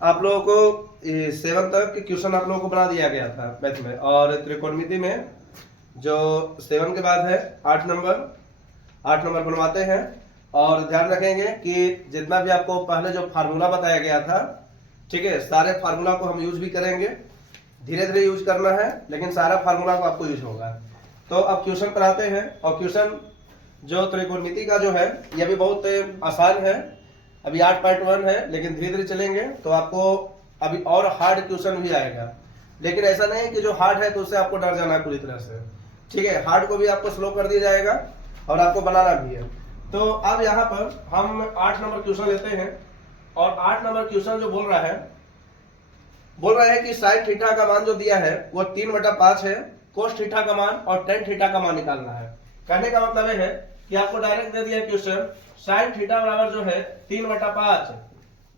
आप लोगों को 7 तक के क्वेश्चन आप लोगों को बना दिया गया था मैथ में, और त्रिकोणमिति में जो 7 के बाद है 8 नंबर बनवाते हैं। और ध्यान रखेंगे कि जितना भी आपको पहले जो फार्मूला बताया गया था, ठीक है, सारे फार्मूला को हम यूज भी करेंगे, धीरे धीरे यूज करना है, लेकिन सारा फार्मूला को आपको यूज होगा। तो अब क्वेश्चन पर आते हैं, और क्वेश्चन जो त्रिकोणमिति का जो है यह भी बहुत आसान है। अभी 8.1 है, लेकिन धीरे धीरे चलेंगे तो आपको अभी और हार्ड क्वेश्चन भी आएगा। लेकिन ऐसा नहीं कि जो हार्ड है तो उससे आपको डर जाना है पूरी तरह से, ठीक है। हार्ड को भी आपको स्लो कर दिया जाएगा और आपको बनाना भी है। तो अब यहाँ पर हम 8 नंबर क्वेश्चन लेते हैं, और 8 नंबर क्वेश्चन जो बोल रहा है कि साइन थीटा का मान जो दिया है वो 3/5 है, कोस थीटा का मान और टेन थीटा का मान निकालना है। कहने का मतलब है कि आपको डायरेक्ट दे दिया क्वेश्चन साइन थीटा बराबर जो है 3/5,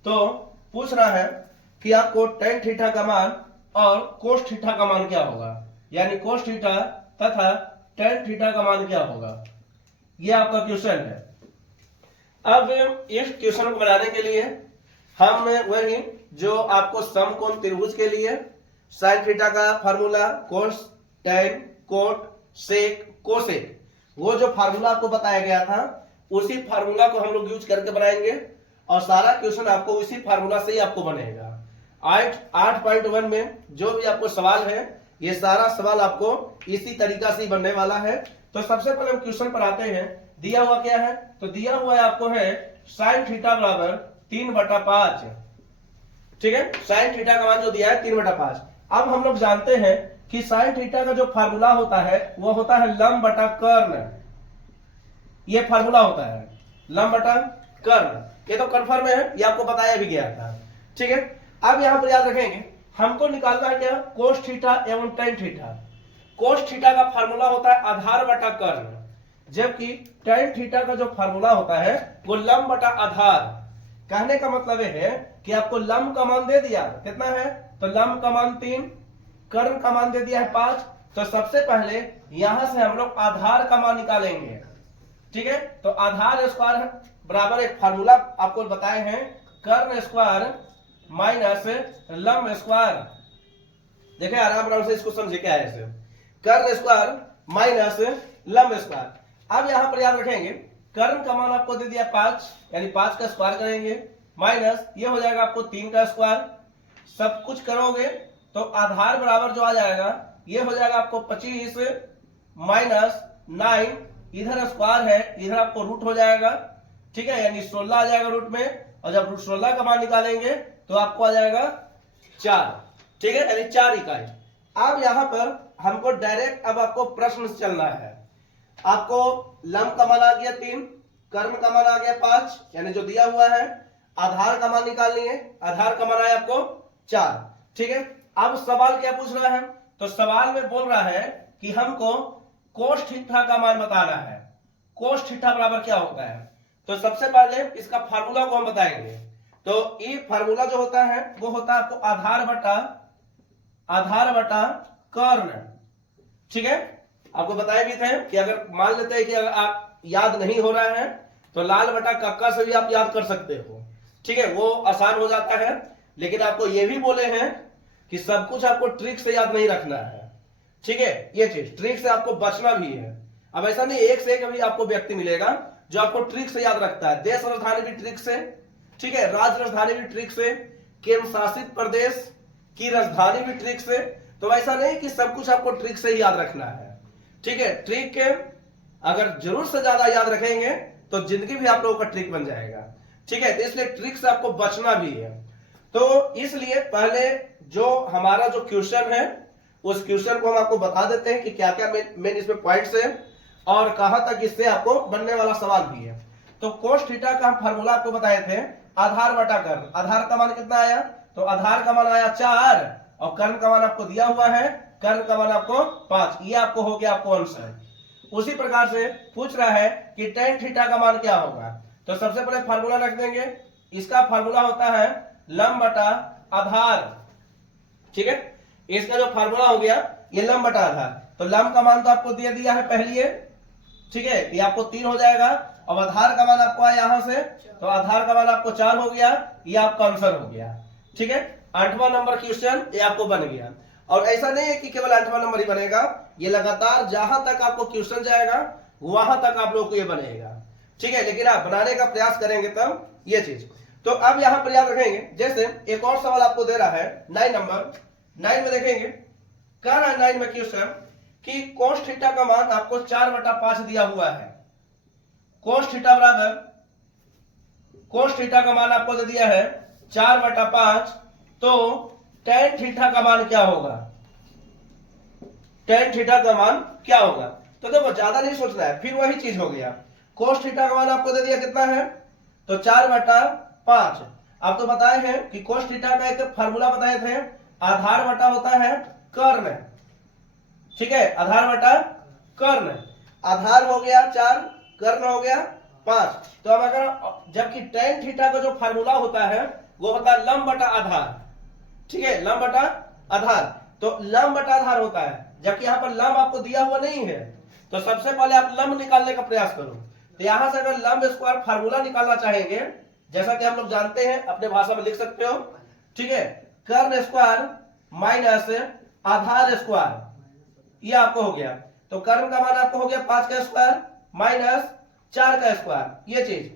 तो पूछ रहा है कि आपको टेन थीटा का मान और कोस थीटा का मान क्या होगा, यानी कोस थीटा तथा टेन थीटा का मान क्या होगा, यह आपका क्वेश्चन है। अब इस क्वेश्चन को बनाने के लिए हम वही जो आपको समकोण त्रिभुज के लिए साइन थीटा का formula cos tan cot sec cosec, वो जो फार्मूला आपको बताया गया था उसी फार्मूला को हम लोग यूज करके बनाएंगे, और सारा क्वेश्चन आपको उसी फार्मूला से ही आपको बनेगा। 8.1 में जो भी आपको सवाल है ये सारा सवाल आपको इसी तरीका से ही बनने वाला है। तो सबसे पहले हम क्वेश्चन पर आते हैं। दिया हुआ क्या है, तो दिया हुआ है आपको है साइन थीटा बराबर 3/5, ठीक है। साइन थीटा का मान जो दिया है 3/5। अब हम लोग जानते हैं कि साइन थीटा का जो फार्मूला होता है वो होता है लंब बटा कर्ण, ये फार्मूला होता है लंब बटा कर्ण। ये तो कन्फर्म है, ये आपको बताया भी गया था, ठीक है। अब यहां पर याद रखेंगे हमको निकालना है क्या, कोस थीटा एवं टेन थीटा। कोस थीटा का फार्मूला होता है आधार बटा कर्ण, जबकि टेन थीटा का जो फार्मूला होता है वो लंब बटा आधार। कहने का मतलब है कि आपको लंब का मान दे दिया कितना है, तो लंब का मान 3, कर्ण का मान दे दिया है 5। तो सबसे पहले यहां से हम लोग आधार का मान निकालेंगे, ठीक है। तो आधार स्क्वायर बराबर एक फार्मूला आपको बताए हैं, कर्ण स्क्वायर माइनस लंब स्क्वायर। देखिए आराम से इसको समझे क्या है, ऐसे कर्ण स्क्वायर माइनस लंब स्क्वायर। अब यहां पर याद रखेंगे कर्ण का मान आपको दे दिया 5, यानी 5 का स्क्वायर करेंगे, माइनस ये हो जाएगा आपको 3 का स्क्वायर। सब कुछ करोगे तो आधार बराबर जो आ जाएगा ये हो जाएगा आपको 25 माइनस 9, इधर स्क्वायर है इधर आपको रूट हो जाएगा, ठीक है, यानी 16 आ जाएगा रूट में। और जब रूट 16 का मान निकालेंगे तो आपको आ जाएगा 4, ठीक है, यानी 4 इकाई। अब यहां पर हमको डायरेक्ट अब आपको प्रश्न से चलना है। आपको लंब का मान आ गया 3, कर्ण का मान आ गया 5, यानी जो दिया हुआ है। आधार का मान निकालनी है, आधार का मान आया आपको 4, ठीक है। अब सवाल क्या पूछ रहा है, तो सवाल में बोल रहा है कि हमको कोस थीटा का मान बताना है। कोस थीटा बराबर क्या होता है, तो सबसे पहले इसका फार्मूला को हम बताएंगे। तो ये फार्मूला जो होता है वो होता है आपको आधार बटा कर्ण, ठीक है। आपको बताए भी थे कि अगर मान लेते हैं कि अगर आप याद नहीं हो रहा है तो लाल बटा कक्का से भी आप याद कर सकते हो, ठीक है, वो आसान हो जाता है। लेकिन आपको ये भी बोले हैं कि सब कुछ आपको ट्रिक से याद नहीं रखना है, ठीक है, ये चीज ट्रिक से आपको बचना भी है। अब ऐसा नहीं एक से एक अभी आपको व्यक्ति मिलेगा जो आपको ट्रिक से याद रखता है। देश राजधानी भी ट्रिक से, ठीक है, राज्य राजधानी भी ट्रिक से, केंद्र शासित प्रदेश की राजधानी भी ट्रिक से। तो ऐसा नहीं कि सब कुछ आपको ट्रिक से ही याद रखना है, ठीक है। ट्रिक के अगर जरूर से ज्यादा याद रखेंगे तो जिंदगी भी आप लोगों का ट्रिक बन जाएगा, ठीक है। तो इसलिए ट्रिक से आपको बचना भी है। तो इसलिए पहले जो हमारा जो क्वेश्चन है उस क्वेश्चन को हम आपको बता देते हैं कि क्या क्या मेन इसमें पॉइंट्स है और कहां तक इससे आपको बनने वाला सवाल भी है। तो कोस थीटा का हम फार्मूला आपको बताए थे आधार बटा कर्ण। आधार का मान कितना आया, तो आधार का मान आया 4, और कर्ण का मान आपको दिया हुआ है, कर्ण का मान आपको 5। ये आपको हो गया आपको आंसर। उसी प्रकार से पूछ रहा है कि टेन थीटा का मान क्या होगा, तो सबसे पहले फार्मूला रख देंगे। इसका फार्मूला होता है लंब बटा आधार, ठीक है। इसका जो फार्मूला हो गया ये लंब बटा आधार। तो लंब का मान तो आपको दे दिया है पहले, ठीक है, ये आपको 3 हो जाएगा। अब आधार का मान आपको आया यहां से, तो आधार का मान आपको 4 हो गया, ये आपका आंसर हो गया। ठीक है, 8वां नंबर क्वेश्चन ये आपको बन गया। और ऐसा नहीं है कि केवल 8वां नंबर ही बनेगा, ये लगातार जहां तक आपको क्वेश्चन जाएगा वहां तक आप लोग को ये बनेगा। ठीक है, लेकिन आप बनाने का प्रयास करेंगे तब ये चीज। तो अब यहां पर याद रखेंगे, जैसे एक और सवाल आपको दे रहा है 9 नंबर, 9 में देखेंगे, कह रहा है 9 में क्वेश्चन कि cos थीटा का मान आपको 4/5 दिया हुआ है। cos थीटा बराबर, cos थीटा का मान आपको दे दिया है 4/5, तो tan थीटा का मान क्या होगा, tan थीटा का मान क्या होगा। तो देखो ज्यादा नहीं सोचना है, फिर वही चीज हो गया, cos थीटा का मान आपको दे दिया कितना है, तो 4/5। आप तो बताए हैं कि cos थीटा का एक फार्मूला बताए थे, आधार बटा होता है कर्ण। ठीक है, आधार बटा कर्ण, आधार हो गया 4, कर्ण हो गया 5। तो अब अगर जबकि tan थीटा का जो फार्मूला होता है वो होता है लंब बटा आधार। ठीक है, लंब बटा आधार, तो लंब बटा आधार होता है, जबकि यहां पर लंब आपको दिया हुआ नहीं है। तो सबसे पहले आप लंब निकालने का प्रयास करो। तो यहां से अगर लंब स्क्वायर फार्मूला निकालना चाहेंगे, जैसा कि हम लोग जानते हैं, अपने भाषा में लिख सकते हो। ठीक है, कर्ण स्क्वायर माइनस आधार स्क्वायर, ये आपको हो गया। तो कर्ण का मान आपको हो गया 5 का स्क्वायर माइनस 4 का स्क्वायर, ये चीज,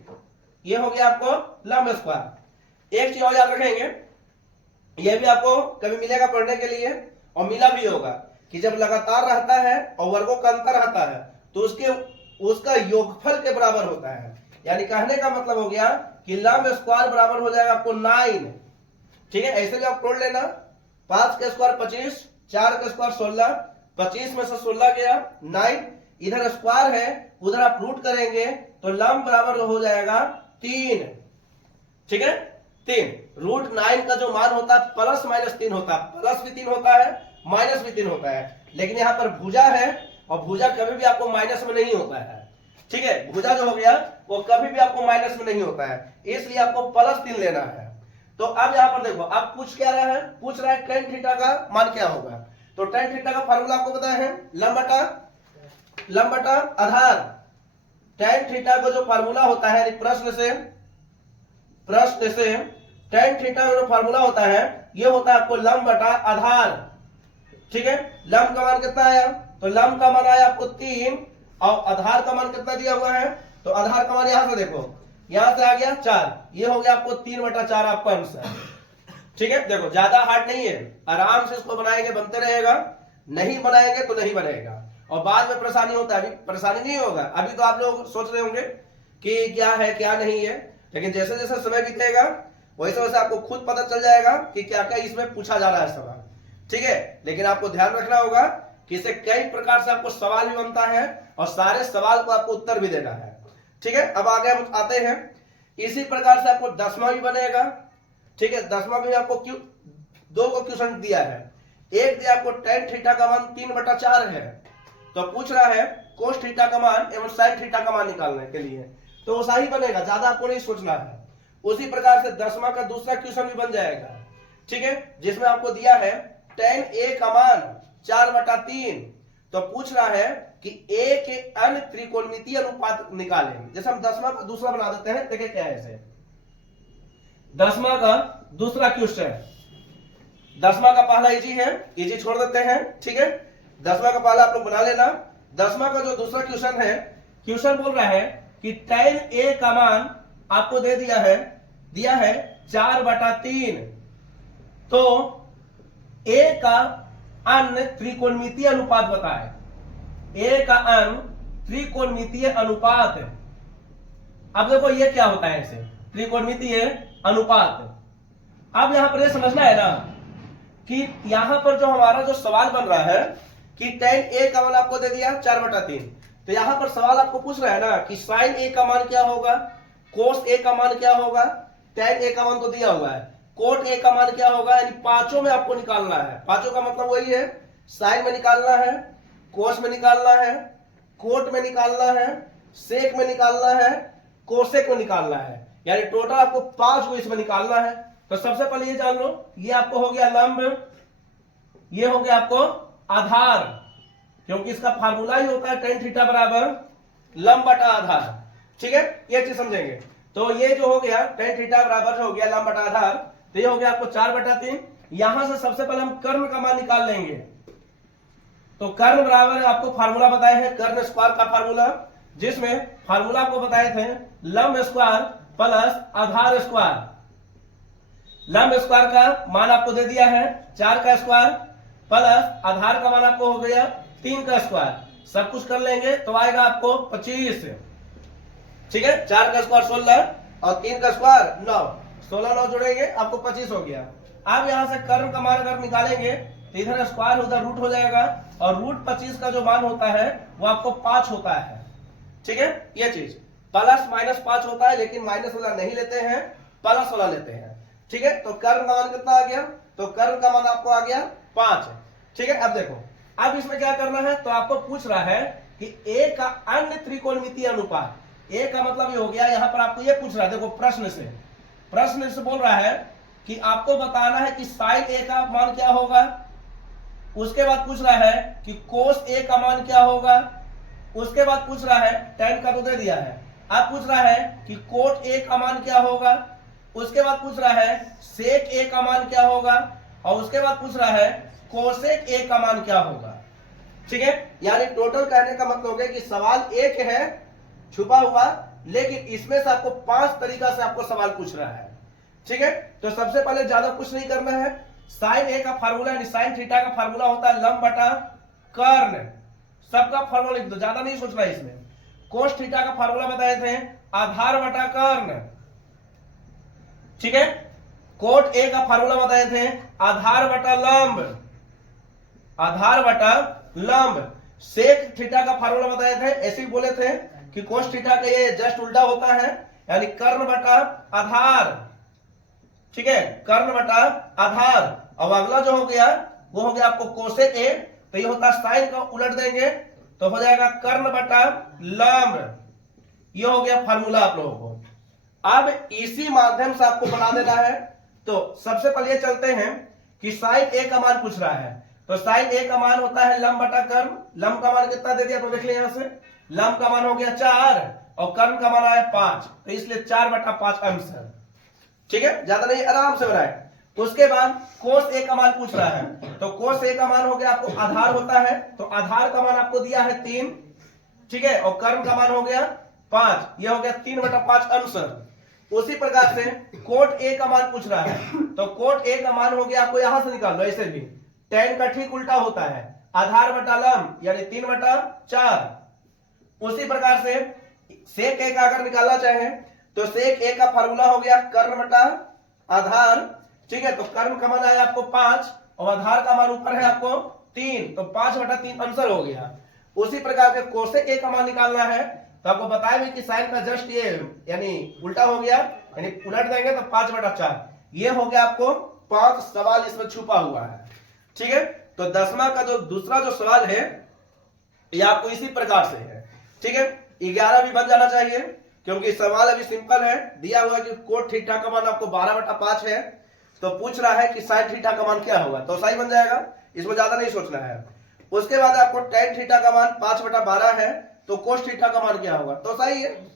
ये हो गया आपको लंब स्क्वायर। एक चीज और याद रखेंगे, ये भी आपको कभी मिलेगा पढ़ने के लिए, और मिला भी होगा, कि जब लगातार रहता है और वर्गों का अंतर रहता है तो उसका योगफल के बराबर होता है। यानी कहने का मतलब हो गया कि लंब स्क्वायर बराबर हो जाएगा आपको 9। ठीक है, ऐसे भी आप तोड़ लेना, 5 का स्क्वायर 25, 4 का स्क्वायर 16, 25 में से 16 गया 9, इधर स्क्वायर है, उधर आप रूट करेंगे तो लंब बराबर हो जाएगा 3। ठीक है, 3 रूट 9 का जो मान होता है प्लस माइनस 3 होता है, प्लस भी 3 होता है माइनस भी 3 होता है, लेकिन यहाँ पर भुजा है और भुजा कभी भी आपको माइनस में नहीं होता है। ठीक है, भुजा जो हो गया वो कभी भी आपको माइनस में नहीं होता है, इसलिए आपको प्लस 3 लेना है। तो अब यहाँ पर देखो, अब पूछ क्या रहा है, पूछ रहा है tan थीटा का मान क्या होगा। तो tan थीटा का फार्मूला आपको बताया है लंब बटा आधार। tan थीटा का जो फार्मूला होता है, प्रश्न से tan थीटा का जो फार्मूला होता है ये होता है आपको लंब बटा आधार। ठीक है, लंब का मान कितना आया, तो लंब का मान आया आपको 3, और आधार का मान कितना दिया हुआ है, तो आधार का मान यहां से देखो, यहां से आ गया 4, ये हो गया आपको 3/4 आपका आंसर। ठीक है, देखो ज्यादा हार्ड नहीं है, आराम से इसको बनाएंगे बनते रहेगा, नहीं बनाएंगे तो नहीं बनेगा, और बाद में परेशानी होता है। अभी परेशानी नहीं होगा, अभी तो आप लोग सोच रहे होंगे कि क्या है क्या नहीं है, लेकिन जैसे जैसे समय बीतेगा वैसे वैसे आपको खुद पता चल जाएगा कि क्या क्या इसमें पूछा जा रहा है सवाल। ठीक है, लेकिन आपको ध्यान रखना होगा कि इससे कई प्रकार से आपको सवाल भी बनता है और सारे सवाल को आपको उत्तर भी देना है। ठीक है, अब आगे हम आते हैं, इसी प्रकार से आपको 10वां भी बनेगा। ठीक है, 10वां भी आपको दो को क्वेश्चन दिया है, एक दिया आपको tan थीटा का मान 3/4 है, तो पूछ रहा है cos थीटा का मान एवं sin थीटा का मान निकालने के लिए, तो वैसा ही बनेगा, ज्यादा आपको नहीं सोचना है। उसी प्रकार से 10वां का दूसरा क्वेश्चन भी बन जाएगा। ठीक है, जिसमें आपको दिया है tan a का मान 4/3, तो पूछ रहा है कि a के अन्य त्रिकोणमितीय अनुपात निकालें। जैसे हम 10वां का दूसरा बना देते हैं, देखिए क्या है ऐसे, 10वां का दूसरा क्वेश्चन, 10वां का पहला इजी है, इजी छोड़ देते हैं। ठीक है, 10वां का पहला आप लोग बना लेना। 10वां का जो दूसरा क्वेश्चन है, क्वेश्चन बोल रहा है कि tan a का मान आपको दे दिया है 4/3, तो a का अन्य त्रिकोणमितीय अनुपात बताए, a का अन्य त्रिकोणमितीय अनुपात। अब देखो ये क्या होता है, ऐसे त्रिकोणमितीय अनुपात। अब यहां पर ये समझना है ना कि यहां पर जो हमारा जो सवाल बन रहा है कि tan a का मान आपको दे दिया 4/3, तो यहां पर सवाल आपको पूछ रहा है ना कि sin a का मान क्या होगा, cos a का मान क्या होगा, tan a का मान तो दिया हुआ है, cot a का मान क्या होगा, यानी पांचों में आपको निकालना है। पांचों का मतलब वही है, साइन में निकालना है, कोस में निकालना है, कोट में निकालना है, सेक में निकालना है, कोसेक में निकालना है, यानी टोटल आपको 5 को इसमें निकालना है। तो सबसे पहले ये जान लो, ये आपको हो गया लंब, ये हो गया आपको आधार, क्योंकि इसका फार्मूला ही होता है tan थीटा बराबर लंब बटा आधार। ठीक है, ये चीज समझेंगे। तो ये जो हो गया tan थीटा बराबर हो गया लंब बटा आधार, तो ये हो गया आपको 4/3। यहां से सबसे पहले हम कर्ण का मान निकाल लेंगे। तो कर्ण बराबर आपको फार्मूला बताए हैं कर्ण स्क्वायर का फार्मूला, जिसमें फार्मूला आपको बताए थे लंब स्क्वायर प्लस आधार स्क्वायर। लंब स्क्वायर का मान आपको दे दिया है 4 का स्क्वायर प्लस आधार का मान आपको हो गया 3 का स्क्वायर। सब कुछ कर लेंगे तो आएगा आपको 25। ठीक है, 4 का स्क्वायर 16 और 3 का स्क्वायर 9, 16 9 जोड़ेंगे आपको 25 हो गया। अब यहां से कर्ण का मान अगर निकालेंगे तो इधर स्क्वायर उधर रूट हो जाएगा, और रूट 25 का जो मान होता है वो आपको 5 होता है। ठीक है, ये चीज प्लस माइनस 5 होता है, लेकिन माइनस वाला नहीं लेते हैं, प्लस वाला लेते हैं। ठीक है, तो कर्ण का मान कितना आ गया? तो कर्ण का मान आपको आ गया 5। ठीक है, अब देखो, अब इसमें क्या करना है, तो आपको पूछ रहा है कि ए का अन्य त्रिकोणमितीय अनुपात। ए का मतलब ये हो गया, यहां पर आपको ये पूछ रहा है, देखो प्रश्न से बोल रहा है कि आपको बताना है कि साइन ए का मान क्या होगा। उसके बाद पूछ रहा है कि कोस ए का मान क्या होगा। उसके बाद पूछ रहा है, tan का तो दे दिया है, अब पूछ रहा है कि कोट ए का मान क्या होगा। उसके बाद पूछ रहा है सेक ए का मान क्या होगा, और उसके बाद पूछ रहा है कोसेक ए का मान क्या होगा। ठीक है, यानी टोटल कहने का मतलब हो गया कि सवाल एक है छुपा हुआ, लेकिन इसमें से आपको 5 तरीका से आपको सवाल पूछ रहा है। ठीक है, तो सबसे पहले ज्यादा कुछ नहीं करना है। साइन ए का फार्मूला यानी साइन थीटा का फार्मूला होता है लंब बटा कर्ण, सबका फार्मूला लिख दो, ज्यादा नहीं सोचना है इसमें। कोस थीटा का फार्मूला बताए थे आधार बटा कर्ण। ठीक है, कोट ए का फार्मूला बताए थे आधार बटा लंब, आधार बटा लंब। सेक थीटा का फार्मूला बताए थे, ऐसे ही बोले थे कि कोस थीटा का ये जस्ट उल्टा होता है, यानी कर्ण बटा आधार। ठीक है, कर्ण बटा आधार। अब अगला जो हो गया वो हो गया आपको कोसेक ए, तो ये होता है साइन का उलट देंगे तो हो जाएगा कर्ण बटा लंब। ये हो गया फार्मूला आप लोगों को। अब इसी माध्यम से आपको बना देना है। तो सबसे पहले चलते हैं कि साइन ए का मान पूछ रहा है, तो साइन ए का मान होता है लंब बटा कर्ण। लंब का मान कितना दे दिया तो देख लें, यहां से लंब का मान हो गया 4 और कर्ण का मान आया 5, तो इसलिए 4/5 अंश है। ठीक है, ज्यादा नहीं, आराम से बनाए। उसके बाद कोस ए का मान पूछ रहा है, तो कोस ए का मान हो गया आपको आधार होता है, तो आधार का मान आपको दिया है 3। ठीक है, और कर्ण का मान हो गया 5, यह हो गया 3/5 अंश। उसी प्रकार से कोट ए का मान पूछ रहा है, तो कोट ए का मान हो गया आपको यहां से निकाल लो, ऐसे भी tan का ठीक उल्टा होता है, आधार बटा लंब यानी 3/4। उसी प्रकार से सेक ए का अगर निकालना चाहे तो सेक ए का फार्मूला हो गया कर्ण बटा आधार। ठीक है, तो कर्ण का मान आया आपको 5 और आधार का मान ऊपर है आपको 3, तो 5/3 आंसर हो गया। उसी प्रकार के कोसेक ए का मान निकालना है, तो आपको बताया भी कि साइन का जस्ट ये यानी उल्टा हो गया, यानी उलट देंगे तो 5/4। ये हो गया आपको 5 सवाल इसमें छुपा हुआ है। ठीक है, तो 10वां का जो दूसरा जो सवाल है ये आपको इसी प्रकार से है। ठीक है, 11 भी बन जाना चाहिए, क्योंकि सवाल अभी सिंपल है। दिया हुआ कि कोट थीटा का मान आपको 12/5 है, तो पूछ रहा है कि साइन थीटा का मान क्या होगा, तो सही बन जाएगा, इसमें ज्यादा नहीं सोचना है। उसके बाद आपको tan थीटा का मान 5/12 है, तो कोस थीटा का मान क्या होगा, तो सही है।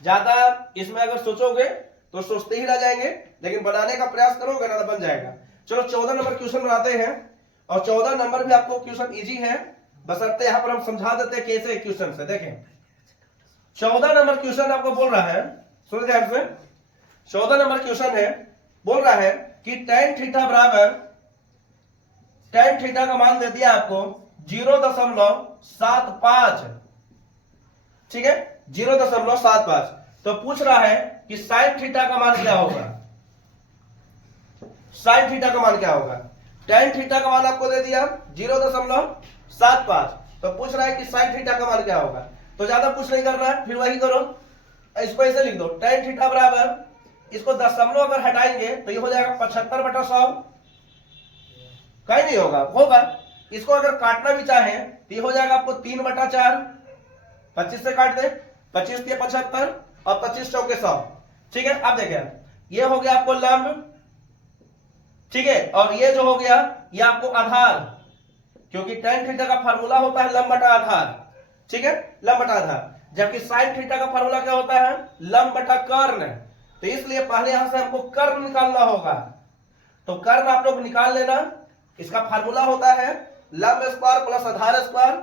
ज्यादा इसमें अगर सोचोगे तो सोचते ही रह जाएंगे, लेकिन बनाने का प्रयास करोगे ना तो बन जाएगा। चलो 14 नंबर क्वेश्चन बनाते हैं, और 14 नंबर भी आपको क्वेश्चन इजी है, बशर्ते यहां पर हम समझा देते हैं कैसे क्वेश्चन से। देखें 14 नंबर क्वेश्चन आपको बोल रहा है, सुनो ध्यान से। 14 नंबर क्वेश्चन है, बोल रहा है कि tan थीटा बराबर, tan थीटा का मान दे दिया आपको 0.75। ठीक है, 0.75। तो पूछ रहा है कि साइन थीटा का मान क्या होगा, साइन थीटा का मान क्या होगा। tan थीटा का मान आपको दे दिया 0.75, तो पूछ रहा है कि साइन थीटा का मान क्या होगा। तो ज्यादा कुछ नहीं करना है, फिर वही करो, इसको ऐसे लिख दो, tan थीटा बराबर, इसको दशमलव अगर हटाएंगे तो ये हो जाएगा 75/100, कहीं नहीं होगा, होगा। इसको अगर काटना भी चाहे तो ये हो जाएगा आपको 3/4, 25 से काट दे, 25 के 75 और 25 चौके 100। ठीक है, अब देखें ये हो गया आपको लंब। ठीक है, और ये जो हो गया ये आपको आधार, क्योंकि tan थीटा का फार्मूला होता है लंब बटा आधार। ठीक है, लंब बटा आधार, जबकि साइन थीटा का फार्मूला क्या होता है लंब बटा कर्ण। तो इसलिए पहले यहां से हमको कर्ण निकालना होगा, तो कर्ण आप लोग निकाल लेना। इसका फार्मूला होता है लंब स्क्वायर प्लस आधार स्क्वायर,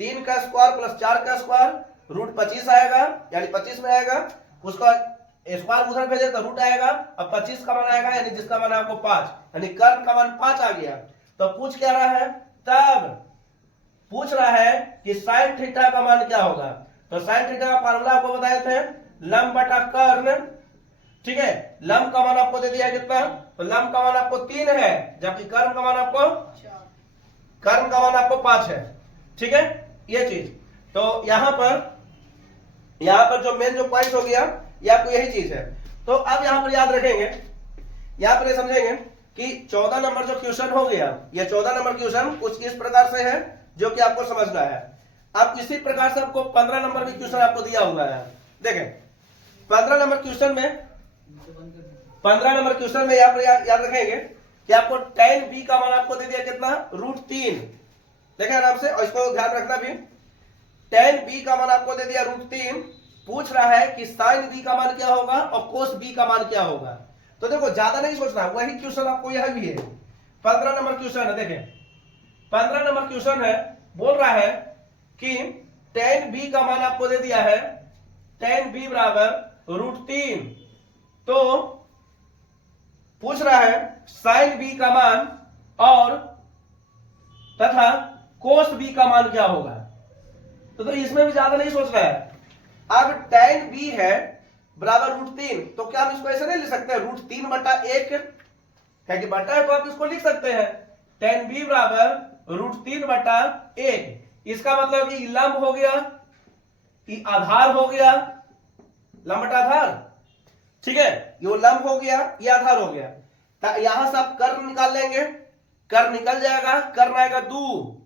3 का स्क्वायर प्लस 4 का स्क्वायर, रूट 25 आएगा, यानी 25 में आएगा, उसका स्क्वायर उधर भेजे तो रूट आएगा, अब 25 का मान आएगा, यानी जिसका मान आपको 5, यानी कर्ण का मान 5 आ गया। तो पूछ क्या रहा है, तब पूछ रहा है कि साइन थीटा का मान क्या होगा। तो साइन थीटा का फार्मूला आपको बताए थे लंब बटा कर्ण, ठीक है। लंब का मान आपको दे दिया है कितना, तो लंब का मान आपको 3 है, जबकि कर्ण का मान आपको 5 है, ठीक है। ये चीज तो यहां पर जो मेन जो पॉइंट हो गया ये आपको यही चीज है। तो अब यहां पर याद रखेंगे, यहां पर समझेंगे कि 14 नंबर जो क्वेश्चन हो गया, ये 14 नंबर क्वेश्चन कुछ इस प्रकार से है जो कि आपको समझना है। अब इसी प्रकार से आपको 15 नंबर भी क्वेश्चन आपको दिया हुआ है। देखें 15 नंबर क्वेश्चन में यहाँ पर याद रखेंगे कि आपको tan b का मान आपको दे दिया कितना, √3। देखें आराम से, और इसको ध्यान रखना भी, tan b का मान आपको दे दिया √3। पूछ रहा है कि sin b का मान क्या होगा और cos b का मान क्या होगा। तो देखो ज्यादा नहीं सोचना, वही क्वेश्चन आपको यह भी है, 15 नंबर क्वेश्चन है। देखें 15 नंबर क्वेश्चन है, बोल रहा है कि tan b का मान आपको दे दिया है, tan b बराबर √3। तो पूछ रहा है sin b का मान और तथा cos b का मान क्या होगा। तो इसमें भी ज्यादा नहीं सोचना है। अब tan b है बराबर √3, तो क्या हम इसको ऐसे नहीं लिख सकते हैं, √3 बटा 1 है कि बटा है, तो आप इसको लिख सकते हैं tan b बराबर √3 बटा 1। इसका मतलब कि लंब हो गया, कि आधार हो गया, लंब बटा आधार, ठीक है, ये लंब हो गया, ये आधार हो गया। यहां से आप कर्ण निकाल लेंगे, कर्ण निकल जाएगा, कर्ण आएगा 2,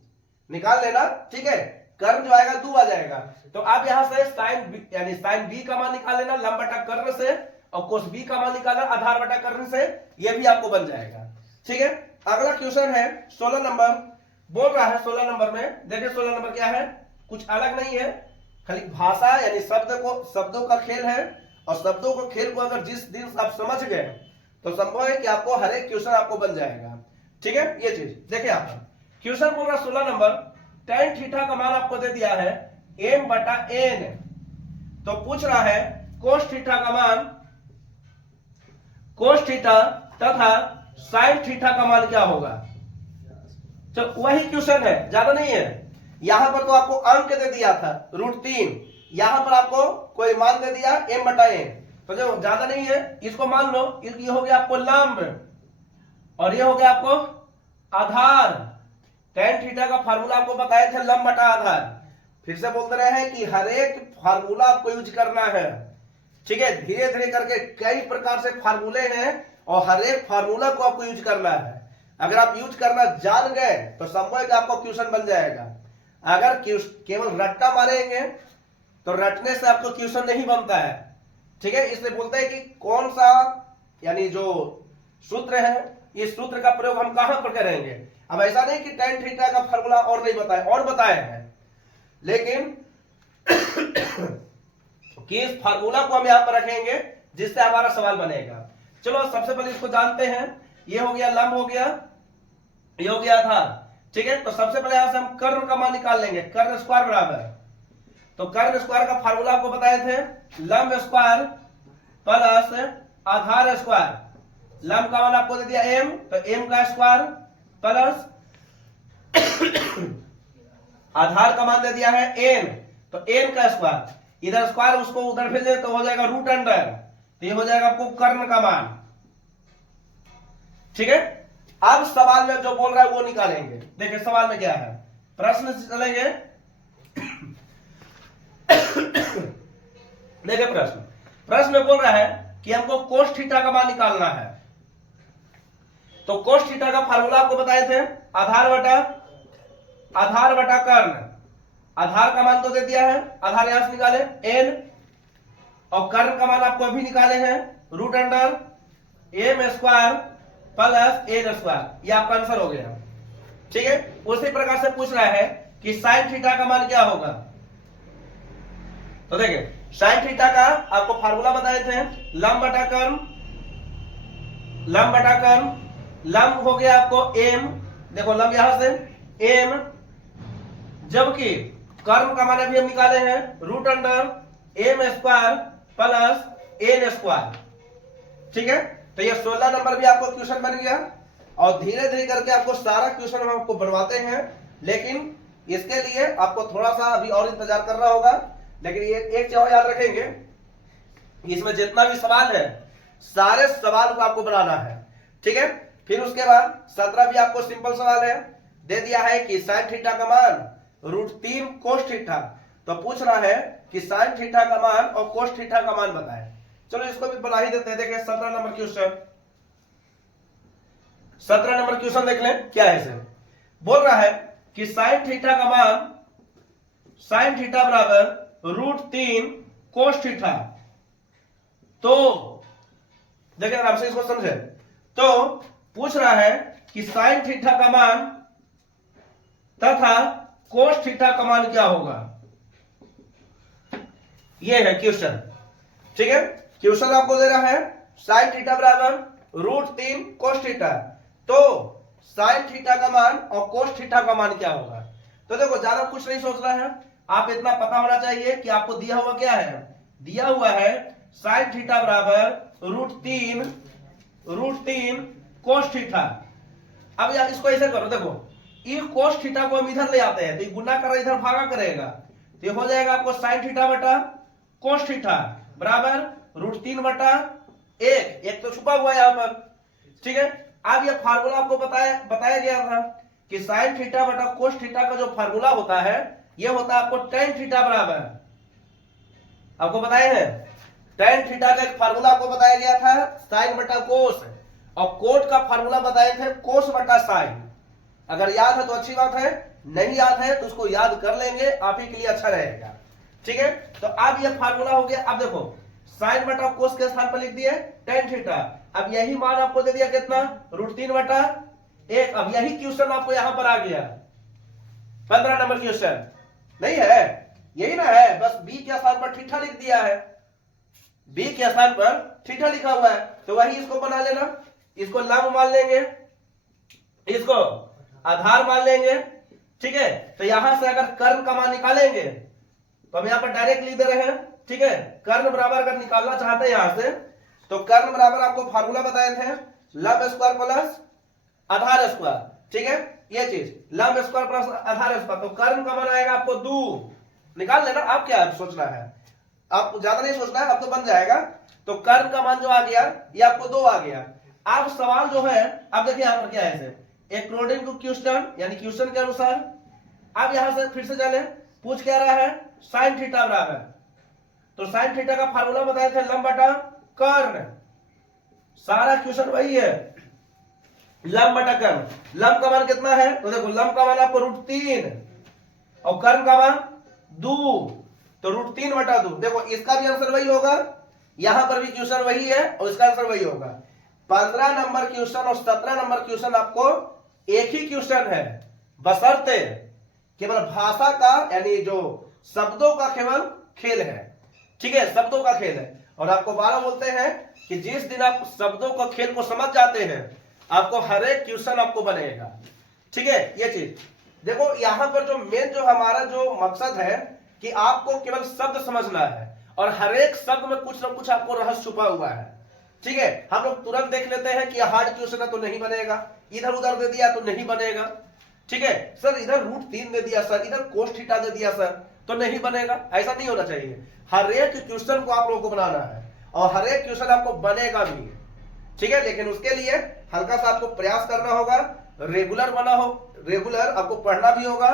निकाल लेना, ठीक है। कर्ण जो आएगा 2 आ जाएगा। तो आप यहां से यानी साइन b का मान निकाल लेना लंब बटा कर्ण से, और कोस b का मान निकालना आधार बटा कर्ण से, ये भी आपको बन जाएगा, ठीक है। अगला क्वेश्चन है 16 नंबर, बोल रहा है 16 नंबर में, देखिए 16 नंबर क्या है, कुछ अलग नहीं है, खाली भाषा यानी शब्दों का खेल है। और शब्दों को खेल को अगर जिस दिन आप समझ गए तो संभव है कि आपको हर एक क्वेश्चन आपको बन जाएगा, ठीक है। ये चीज देखिए, आप क्वेश्चन बोल रहा 16 नंबर, tan थीटा का मान आपको दे दिया है m बटा n। तो पूछ रहा है cos थीटा का मान, cos थीटा तथा sin थीटा का मान क्या होगा। तो वही क्वेश्चन है, ज्यादा नहीं है। यहां पर तो आपको अंक दे दिया था √3, यहां पर आपको कोई मान दे दिया m बटा n। तो जो ज्यादा नहीं है, इसको मान लो, ये हो गया आपको लंब और ये हो गया आपको आधार। tan थीटा का फार्मूला आपको बताए थे लंब बटा आधार। फिर से बोलते रहे हैं कि हर एक फार्मूला आपको यूज करना है, ठीक है। धीरे धीरे करके कई प्रकार से फार्मूले हैं और हर एक फार्मूला को आपको यूज करना है। अगर आप यूज करना जान गए तो संभव है कि आपको क्वेश्चन बन जाएगा। अगर केवल रट्टा मारेंगे तो रटने से आपको क्वेश्चन नहीं बनता है, ठीक है। इसलिए बोलते हैं कि कौन सा यानी जो सूत्र है, इस सूत्र का प्रयोग हम कहां पर करेंगे। अब ऐसा नहीं कि tan थीटा का फार्मूला और नहीं बताए, और बताए हैं, लेकिन कि इस फार्मूला को हम यहां पर रखेंगे जिससे हमारा सवाल बनेगा। चलो सबसे पहले इसको जानते हैं, ये हो गया लंब, हो गया ये हो गया आधार, ठीक है। तो सबसे पहले यहां से हम कर्ण का मान निकाल लेंगे, कर्ण स्क्वायर बराबर, तो कर्ण स्क्वायर का फार्मूला आपको बताए थे लंब स्क्वायर प्लस आधार स्क्वायर। लंब का मान आपको दे दिया m, तो m का स्क्वायर प्लस आधार का मान दे दिया है n, तो n का स्क्वायर, इधर स्क्वायर उसको उधर भेजे तो हो जाएगा रूट अंडर, तो ये हो जाएगा आपको कर्ण का मान, ठीक है। अब सवाल में जो बोल रहा है वो निकालेंगे। देखिए सवाल में क्या है, प्रश्न से चलेंगे। देखिए प्रश्न में बोल रहा है कि हमको cos थीटा का मान निकालना है। तो cos थीटा का फार्मूला आपको बताए थे आधार बटा कर्ण। आधार का मान तो दे दिया है, आधार यहां से निकाले n, और कर्ण का मान आपको अभी निकाले हैं root under m square plus n square, ये आपका आंसर हो गया, ठीक है। उसी प्रकार से पूछ रहा है कि साइन थीटा का मान क्या होगा। तो देखिए साइन थीटा का आपको फार्मूला बताए थे लंब बटा कर्ण लंब हो गया आपको एम, देखो लंब यहां से एम, जबकि कर्म का मान अभी हम निकाले हैं root under M square plus N square. ठीक है, तो ये 16 नंबर भी आपको क्वेश्चन बन गया। और धीरे धीरे करके आपको सारा क्वेश्चन हम आपको बनवाते हैं, लेकिन इसके लिए आपको थोड़ा सा अभी और इंतजार करना होगा। लेकिन ये एक चीज याद रखेंगे, इसमें जितना भी सवाल है सारे सवाल को आपको बनाना है। ठीक है, फिर उसके बाद 17 भी आपको सिंपल सवाल है, दे दिया है कि साइन थीटा का मान √3 कोस थीटा। तो पूछ रहा है कि साइन थीटा का मान और कोस थीटा का मान बताएं। चलो इसको भी बना ही देते हैं। देखिए 17 नंबर क्वेश्चन, 17 नंबर क्वेश्चन देख लें क्या है। इसे बोल रहा है कि साइन थीटा का मान, साइन थीटा बराबर √3 कोस थीटा। तो देखिए आराम से इसको समझे। तो पूछ रहा है कि साइन थीटा का मान तथा कोस थीटा का मान क्या होगा, ये है क्वेश्चन। ठीक है, क्वेश्चन आपको दे रहा है साइन थीटा बराबर √3 कोस थीटा। तो साइन थीटा का मान और कोस थीटा का मान क्या होगा। तो देखो ज्यादा कुछ नहीं सोचना है, आप इतना पता होना चाहिए कि आपको दिया हुआ क्या है, दिया हुआ है साइन थीटा बराबर √3 कोस थीटा। अब यार इसको ऐसे करो, देखो ये कोस थीटा को हम इधर ले आते हैं तो ये गुना कर इधर भागा करेगा, तो ये हो जाएगा आपको साइन थीटा बटा कोस थीटा बराबर √3 बटा 1 तो छुपा हुआ है यहां पर। ठीक है, अब ये फार्मूला आपको बताया गया था कि साइन थीटा बटा कोस थीटा का जो फार्मूला होता है ये होता है आपको टेन थीटा बराबर, आपको बताया है टेन थीटा का एक फार्मूला आपको बताया गया था साइन बटा कोस, और कोट का फार्मूला बताए थे कोस बटा साइन। अगर याद है तो अच्छी बात है, नहीं याद है तो उसको याद कर लेंगे, आप ही के लिए अच्छा रहेगा। ठीक है, तो अब ये फार्मूला हो गया। अब देखो साइन बटा कोस के स्थान पर लिख दिए टेन थीटा। अब यही मान आपको दे दिया कितना, √3 बटा 1। अब यही क्वेश्चन आपको यहां पर आ गया 15 नंबर क्वेश्चन, नहीं है यही ना है, बस बी के स्थान पर थीटा लिख दिया है, बी के स्थान पर थीटा लिखा हुआ है, तो वही इसको बना लेना। इसको लंब मान लेंगे, इसको आधार मान लेंगे। ठीक है, तो यहां से अगर कर्ण का मान निकालेंगे तो हम यहां पर डायरेक्ट लिख दे रहे हैं। ठीक है, कर्ण बराबर अगर निकालना चाहते हैं यहां से, तो कर्ण बराबर आपको फार्मूला बताए थे लंब स्क्वायर प्लस आधार स्क्वायर। ठीक है, ये चीज लंब स्क्वायर प्लस आधार स्क्वायर, तो कर्ण का मान आएगा आपको 2, निकाल लेना। आप क्या सोचना है, आपको ज्यादा नहीं सोचना है, अब तो बन जाएगा। तो कर्ण का मान जो आ गया ये आपको 2 आ गया। अब सवाल जो है, अब देखिए यहां पर क्या है, अकॉर्डिंग टू क्वेश्चन यानी क्वेश्चन के अनुसार। अब यहां से फिर से चले, पूछ क्या रहा है साइन थीटा बराबर, तो साइन थीटा का फार्मूला बताए थे लंब बटा कर्ण, सारा क्वेश्चन वही है लंब बटा कर्ण। लंब का मान कितना है, तो देखो लंब का मान आपको √3 और कर्ण का मान 2, तो √3 बटा 2। देखो इसका भी आंसर वही होगा, यहां पर भी क्वेश्चन वही है और इसका आंसर वही होगा। 15 नंबर क्वेश्चन और 17 नंबर क्वेश्चन आपको एक ही क्वेश्चन है, बशर्ते केवल भाषा का यानी जो शब्दों का केवल खेल है। ठीक है, शब्दों का खेल है। और आपको 12 बोलते हैं कि जिस दिन आप शब्दों का खेल को समझ जाते हैं आपको हर एक क्वेश्चन आपको बनेगा। ठीक है, ये चीज देखो यहां पर जो मेन जो हमारा जो मकसद है कि आपको केवल शब्द समझना है और हर एक शब्द में कुछ ना कुछ आपको रहस्य छुपा हुआ है। ठीक है, हम लोग तुरंत देख लेते हैं कि हार्ड क्वेश्चन है तो नहीं बनेगा, इधर उधर दे दिया तो नहीं बनेगा। ठीक है सर, इधर √3 दे दिया सर, इधर कोस थीटा दे दिया सर, तो नहीं बनेगा। ऐसा नहीं होना चाहिए, हर एक क्वेश्चन को आप लोगों को बनाना है और हर एक क्वेश्चन आपको बनेगा भी। ठीक है, लेकिन उसके लिए हल्का सा आपको प्रयास करना होगा, रेगुलर बना हो, रेगुलर आपको पढ़ना भी होगा।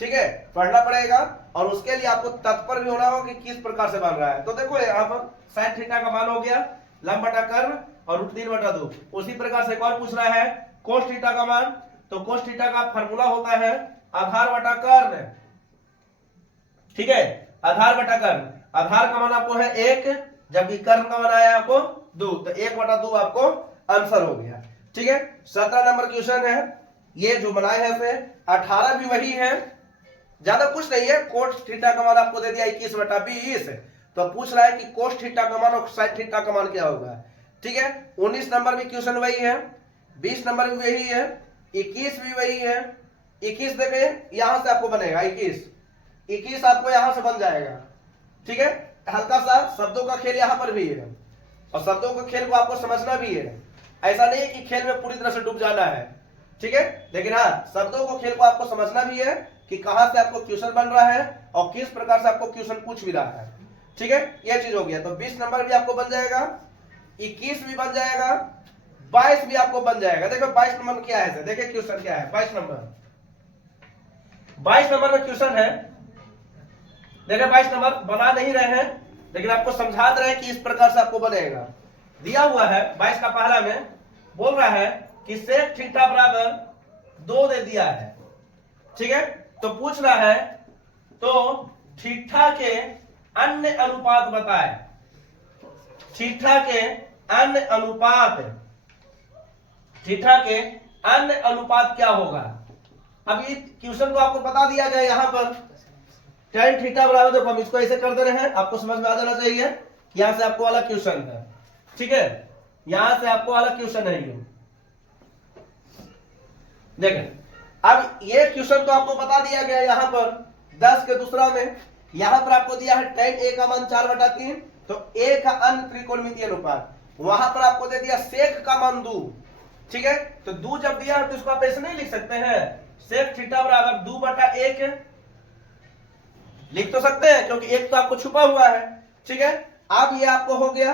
ठीक है, पढ़ना पड़ेगा और उसके लिए आपको तत्पर भी होना होगा कि किस प्रकार से बन रहा है। तो देखो यहाँ पर साइन थीटा का मान हो गया लंब बटा कर्ण और √3 बटा 2। उसी प्रकार से एक और पूछ रहा है कोस थीटा का मान, तो कोस थीटा का फार्मूला होता है आधार बटा कर्ण। ठीक है, आधार बटा कर्ण, आधार का मान आपको है 1 जबकि कर्ण का मान आया आपको 2, तो 1 बटा 2 आपको आंसर हो गया। ठीक है, 17 नंबर क्वेश्चन है, ये जो बनाए हैं से 18 भी वही है, ज्यादा कुछ नहीं है। कोस थीटा का मान आपको दे दिया 21 बटा 20, तो पूछ रहा है कि कोस थीटा का मान और साइन थीटा का मान क्या होगा। ठीक है, 19 नंबर भी क्वेश्चन वही है, 20 नंबर भी वही है, 21 भी वही है। 21 देखिए यहां से आपको बनेगा 21 आपको यहां से बन जाएगा। ठीक है, हल्का सा शब्दों का खेल यहां पर भी है और शब्दों के खेल को आपको समझना भी है। ऐसा नहीं है कि खेल में पूरी तरह से डूब जाना है। ठीक है, लेकिन हाँ शब्दों को खेल को आपको समझना भी है कि कहां से आपको क्वेश्चन बन रहा है और किस प्रकार से आपको क्वेश्चन पूछ भी रहा है। ठीक है, यह चीज हो गया। तो 20 नंबर भी आपको बन जाएगा, 21 भी बन जाएगा, 22 भी आपको बन जाएगा। देखो 22 नंबर क्या है, देखिए क्वेश्चन क्या है। 22 नंबर में क्वेश्चन है। देखिए 22 नंबर बना नहीं रहे हैं लेकिन आपको समझा दे रहे हैं कि इस प्रकार से आपको बनेगा। दिया हुआ है 22 का पहला में बोल रहा है कि सेक थीटा बराबर 2 दे दिया है। ठीक है, तो पूछ रहा है तो थीटा के अन्य अनुपात बताए। थीटा के अन्य अनुपात, थीटा के अन्य अनुपात क्या होगा। अब ये क्वेश्चन को आपको बता दिया गया यहां पर tan थीटा बराबर, देखो हम इसको ऐसे कर दे रहे हैं, आपको समझ में आ जाना चाहिए कि यहां से आपको वाला क्वेश्चन है। ठीक है, यहां से आपको वाला क्वेश्चन है ये। देखें अब ये क्वेश्चन तो आपको बता दिया गया यहां पर 10 के दूसरा में। यहां पर आपको दिया है tan a का मान 4/3, तो a का अन्य त्रिकोणमितीय अनुपात। वहां पर आपको दे दिया सेक का मान 2। ठीक है, तो 2 जब दिया है तो इसको आप ऐसे नहीं लिख सकते हैं सेक थीटा बराबर 2/1 लिख तो सकते हैं क्योंकि एक तो आपको छुपा हुआ है। ठीक है, अब ये आपको हो गया।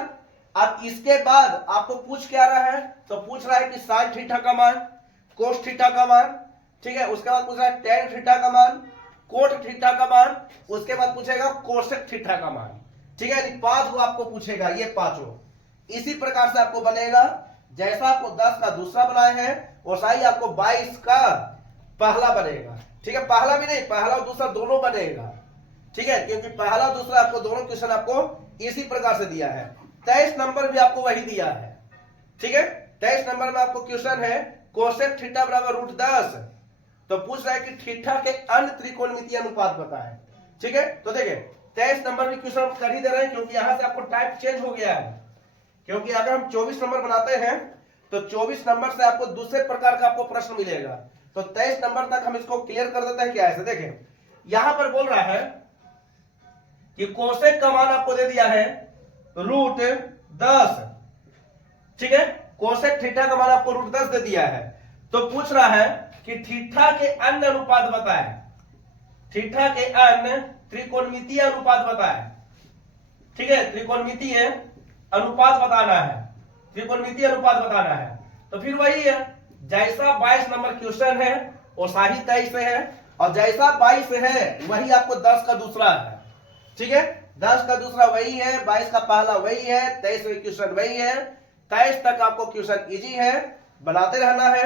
अब इसके बाद आपको पूछ क्या रहा है, तो पूछ रहा है कि साइन थीटा का मान, कोस थीटा का मान। ठीक है, उसके बाद पूछ रहा है टेन थीटा का मान, कोट थीटा का मान, उसके बाद पूछेगा कोसेक थीटा का मान। ठीक है, 5 को आपको पूछेगा, ये पांचों इसी प्रकार से आपको बनेगा। जैसा आपको 10 का दूसरा बनाए हैं वैसा ही आपको 22 का पहला बनेगा। ठीक है, पहला भी नहीं, पहला और दूसरा दोनों बनेगा। ठीक है, क्योंकि पहला और दूसरा आपको दोनों क्वेश्चन आपको इसी प्रकार से दिया है। 23 नंबर भी आपको वही दिया है। ठीक है, 23 नंबर में आपको क्वेश्चन है कोसेक थीटा बराबर √10, तो पूछ रहा है कि थीटा के अन्य त्रिकोणमितीय अनुपात बताएं। ठीक है, तो देखिए 23 नंबर भी क्वेश्चन कर ही दे रहे हैं क्योंकि यहां से आपको टाइप चेंज हो गया है। क्योंकि अगर हम 24 नंबर बनाते हैं तो 24 नंबर से आपको दूसरे प्रकार का आपको प्रश्न मिलेगा। तो 23 नंबर तक हम इसको क्लियर कर देते हैं। क्या ऐसे देखें, यहां पर बोल रहा है कि कोसेक का मान आपको दे दिया है √10। ठीक है, कोसेक थीटा का मान आपको √10 दे दिया है। तो पूछ रहा है कि थीटा के अन्य अनुपात बताएं, थीटा के अन्य त्रिकोणमितीय अनुपात बताएं। ठीक है, त्रिकोणमितीय अनुपात बताना है, त्रिकोणमितीय अनुपात बताना है। तो फिर वही है, जैसा 22 नंबर क्वेश्चन है वैसा ही 23 है, और जैसा 22 है वही आपको 10 का दूसरा है। ठीक है, 10 का दूसरा वही है, 22 का पहला वही है, 23 में क्वेश्चन वही है। 23 तक आपको क्वेश्चन इजी है, बनाते रहना है।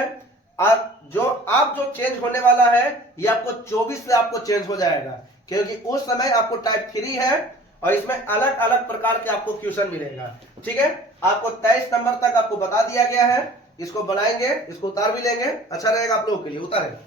आप जो चेंज होने वाला है ये आपको 24 से आपको चेंज हो जाएगा, क्योंकि उस समय आपको टाइप 3 है और इसमें अलग अलग प्रकार के आपको क्वेश्चन मिलेगा। ठीक है, आपको 23 नंबर तक आपको बता दिया गया है। इसको बनाएंगे, इसको उतार भी लेंगे, अच्छा रहेगा आप लोगों के लिए। उतारें।